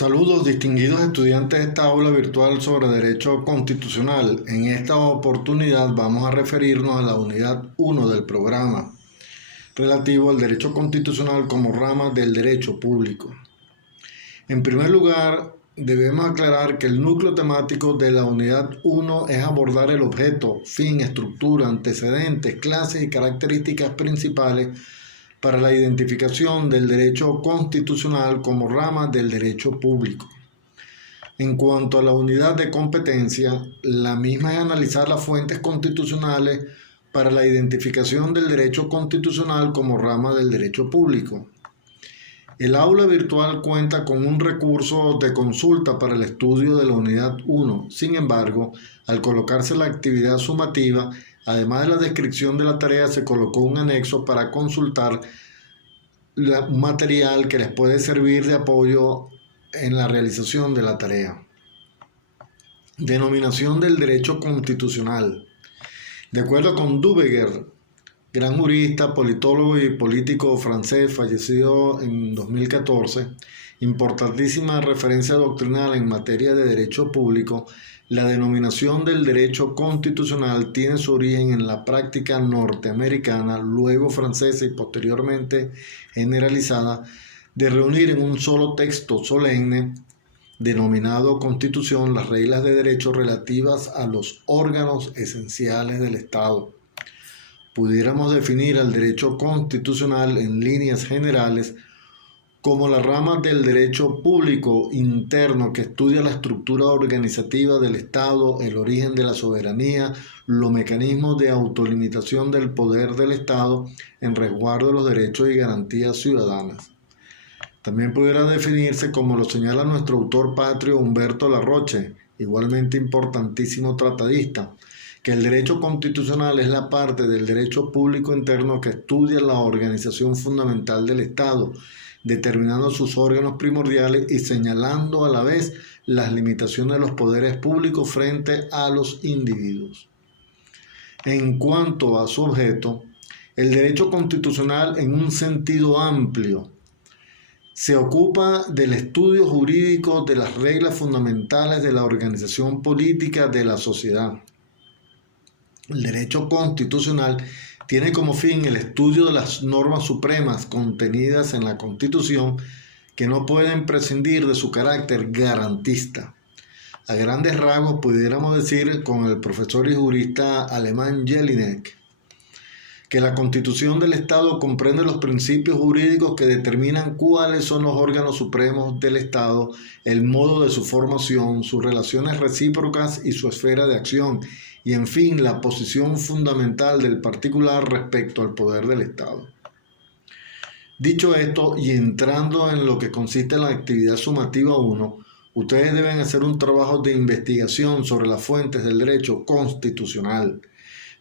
Saludos, distinguidos estudiantes de esta aula virtual sobre Derecho Constitucional. En esta oportunidad vamos a referirnos a la unidad 1 del programa, relativo al Derecho Constitucional como rama del Derecho Público. En primer lugar, debemos aclarar que el núcleo temático de la unidad 1 es abordar el objeto, fin, estructura, antecedentes, clases y características principales para la identificación del derecho constitucional como rama del derecho público. En cuanto a la unidad de competencia, la misma es analizar las fuentes constitucionales para la identificación del derecho constitucional como rama del derecho público. El aula virtual cuenta con un recurso de consulta para el estudio de la unidad 1. Sin embargo, al colocarse la actividad sumativa, además de la descripción de la tarea, se colocó un anexo para consultar un material que les puede servir de apoyo en la realización de la tarea. Denominación del derecho constitucional. De acuerdo con Duverger, gran jurista, politólogo y político francés fallecido en 2014, importantísima referencia doctrinal en materia de derecho público, la denominación del derecho constitucional tiene su origen en la práctica norteamericana, luego francesa y posteriormente generalizada, de reunir en un solo texto solemne, denominado Constitución, las reglas de derecho relativas a los órganos esenciales del Estado. Pudiéramos definir al derecho constitucional en líneas generales como la rama del derecho público interno que estudia la estructura organizativa del Estado, el origen de la soberanía, los mecanismos de autolimitación del poder del Estado en resguardo de los derechos y garantías ciudadanas. También pudiera definirse como lo señala nuestro autor patrio Humberto Larroche, igualmente importantísimo tratadista, que el derecho constitucional es la parte del derecho público interno que estudia la organización fundamental del Estado, determinando sus órganos primordiales y señalando a la vez las limitaciones de los poderes públicos frente a los individuos. En cuanto a su objeto, el derecho constitucional en un sentido amplio se ocupa del estudio jurídico de las reglas fundamentales de la organización política de la sociedad. El derecho constitucional tiene como fin el estudio de las normas supremas contenidas en la Constitución que no pueden prescindir de su carácter garantista. A grandes rasgos pudiéramos decir con el profesor y jurista alemán Jelinek que la Constitución del Estado comprende los principios jurídicos que determinan cuáles son los órganos supremos del Estado, el modo de su formación, sus relaciones recíprocas y su esfera de acción, y en fin, la posición fundamental del particular respecto al poder del Estado. Dicho esto, y entrando en lo que consiste en la actividad sumativa 1, ustedes deben hacer un trabajo de investigación sobre las fuentes del derecho constitucional.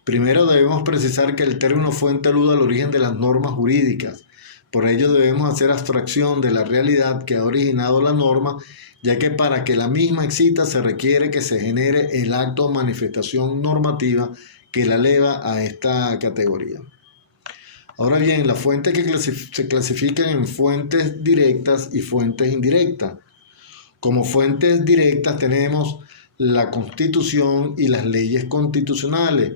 Primero debemos precisar que el término fuente alude al origen de las normas jurídicas. Por ello debemos hacer abstracción de la realidad que ha originado la norma, ya que para que la misma exista se requiere que se genere el acto o manifestación normativa que la eleva a esta categoría. Ahora bien, las fuentes que se clasifican en fuentes directas y fuentes indirectas. Como fuentes directas tenemos la Constitución y las leyes constitucionales,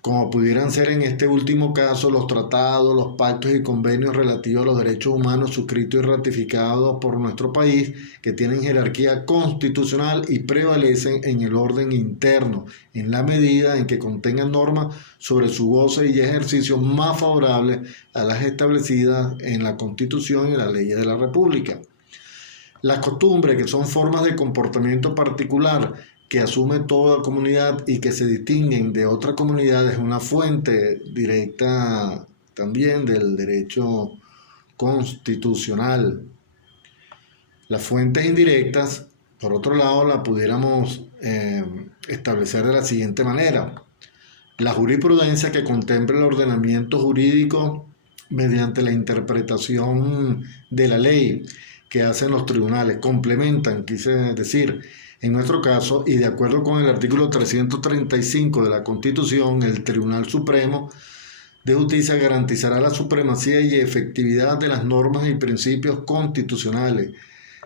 como pudieran ser en este último caso los tratados, los pactos y convenios relativos a los derechos humanos suscritos y ratificados por nuestro país, que tienen jerarquía constitucional y prevalecen en el orden interno, en la medida en que contengan normas sobre su goce y ejercicio más favorables a las establecidas en la Constitución y en las leyes de la República. Las costumbres, que son formas de comportamiento particular que asume toda comunidad y que se distinguen de otras comunidades, es una fuente directa también del derecho constitucional. Las fuentes indirectas, por otro lado, las pudiéramos establecer de la siguiente manera. La jurisprudencia, que contempla el ordenamiento jurídico mediante la interpretación de la ley que hacen los tribunales, complementan, quise decir, en nuestro caso, y de acuerdo con el artículo 335 de la Constitución, el Tribunal Supremo de Justicia garantizará la supremacía y efectividad de las normas y principios constitucionales,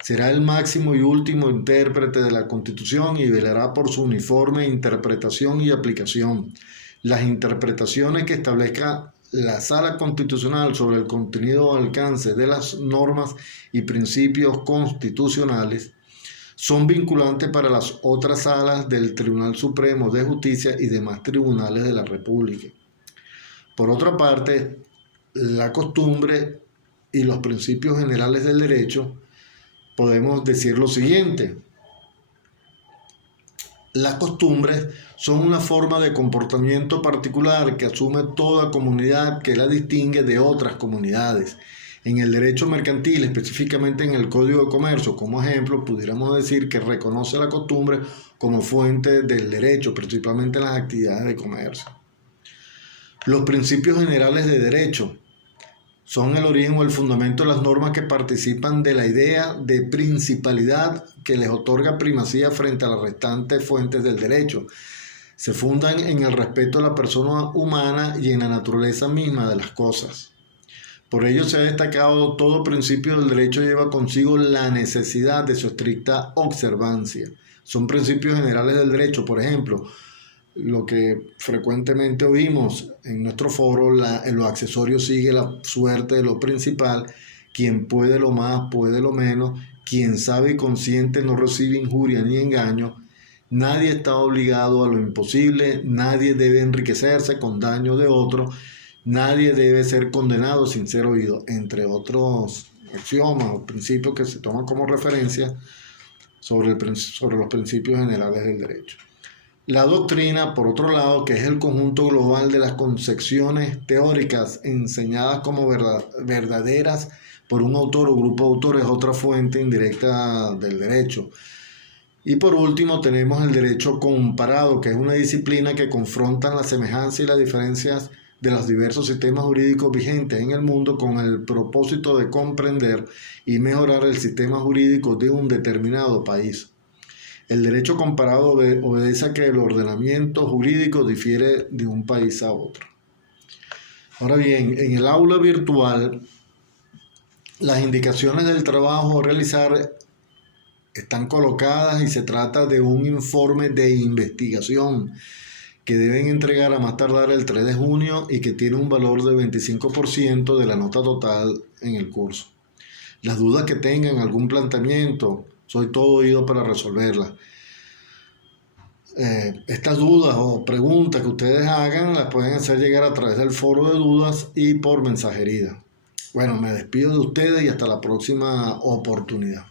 Será el máximo y último intérprete de la Constitución y velará por su uniforme interpretación y aplicación. Las interpretaciones que establezca la Sala Constitucional sobre el contenido o alcance de las normas y principios constitucionales son vinculantes para las otras salas del Tribunal Supremo de Justicia y demás tribunales de la República. Por otra parte, la costumbre y los principios generales del derecho, podemos decir lo siguiente: las costumbres son una forma de comportamiento particular que asume toda comunidad que la distingue de otras comunidades. En el derecho mercantil, específicamente en el Código de Comercio, como ejemplo, pudiéramos decir que reconoce la costumbre como fuente del derecho, principalmente en las actividades de comercio. Los principios generales de derecho son el origen o el fundamento de las normas que participan de la idea de principalidad que les otorga primacía frente a las restantes fuentes del derecho. Se fundan en el respeto a la persona humana y en la naturaleza misma de las cosas. Por ello se ha destacado todo principio del derecho lleva consigo la necesidad de su estricta observancia. Son principios generales del derecho, por ejemplo, lo que frecuentemente oímos en nuestro foro, en lo accesorio sigue la suerte de lo principal, quien puede lo más, puede lo menos, quien sabe y consciente no recibe injuria ni engaño, nadie está obligado a lo imposible, nadie debe enriquecerse con daño de otro, nadie debe ser condenado sin ser oído, entre otros axiomas o principios que se toman como referencia sobre los principios generales del derecho. La doctrina, por otro lado, que es el conjunto global de las concepciones teóricas enseñadas como verdaderas por un autor o grupo de autores, es otra fuente indirecta del derecho. Y por último tenemos el derecho comparado, que es una disciplina que confronta la semejanza y las diferencias de los diversos sistemas jurídicos vigentes en el mundo con el propósito de comprender y mejorar el sistema jurídico de un determinado país. El derecho comparado obedece a que el ordenamiento jurídico difiere de un país a otro. Ahora bien, en el aula virtual, las indicaciones del trabajo a realizar están colocadas y se trata de un informe de investigación que deben entregar a más tardar el 3 de junio y que tiene un valor de 25% de la nota total en el curso. Las dudas que tengan, algún planteamiento, soy todo oído para resolverlas. Estas dudas o preguntas que ustedes hagan las pueden hacer llegar a través del foro de dudas y por mensajería. Bueno, me despido de ustedes y hasta la próxima oportunidad.